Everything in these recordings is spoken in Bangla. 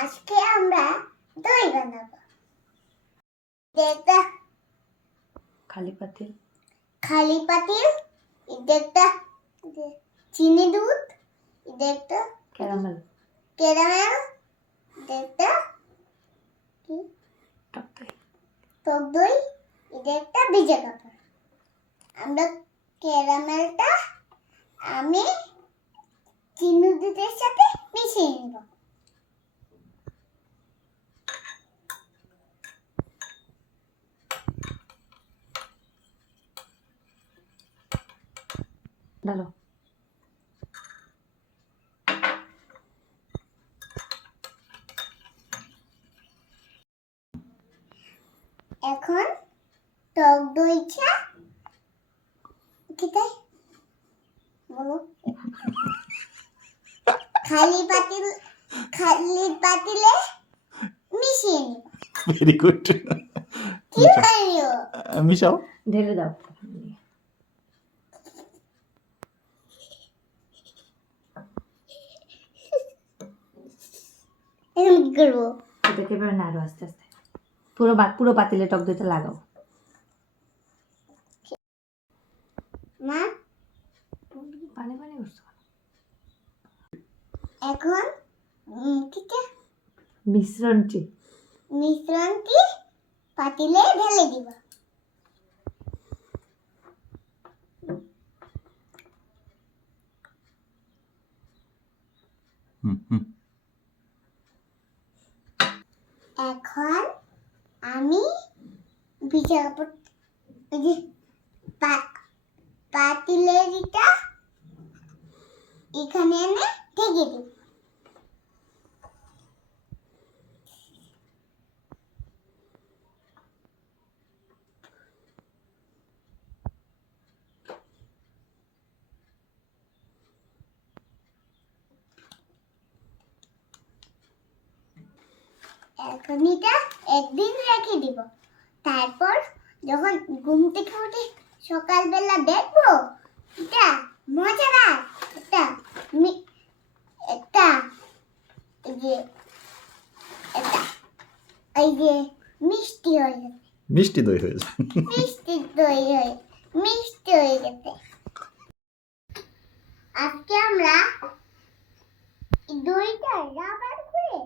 আজকে আমরা দই বানাবো। এটা খালি পাতিল এটা একটা চিনি দুধ, এটা একটা ক্যারামেল ক্যারামেল, এটা একটা কি টক দই। টক দই, এটা একটা ভিজা কাপড়। আমরা ক্যারামেলটা আমি চিনি দুধের সাথে মিশিয়ে নেব। ডালো। এখন টক দইটা কিটাই বলো খালি পাতিলে মিশিয়ে নিব। Very good. কি খাইও মিশাও। ঢেলে দাও। এখন কি করবো? এটাকে এবার নাড়ো আস্তে আস্তে। পুরো পাতিলে টক দইটা লাগাও। মা পানি পানি করছো। এখন কিটা মিশ্রণটি মিশ্রণটি পাতিলে ঢেলে দিব। এখন আমি ভিজা কাপড় পাতিলের এটা এখানে এনে ঢেকে দিব। এখন এটা একদিন রেখে দিব। তারপর যখন ঘুম থেকে উঠে সকালবেলা দেখবো এটা মজাদার একটা এই যে মিষ্টি হয়ে গেছে। মিষ্টি দই হয়েছে। মিষ্টি হয়ে গেছে। আজকে আমরা দইটা রাবার করে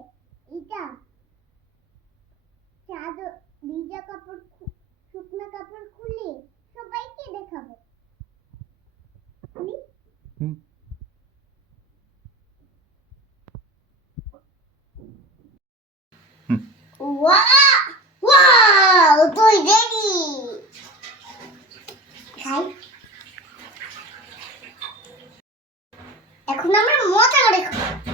এটা চাদর ভিজা কাপড় শুকনো কাপড় খুলে সবাইকে দেখাবো। ওয়াও দই রেডি। খাই। এখন আমরা মজা করে খাবো।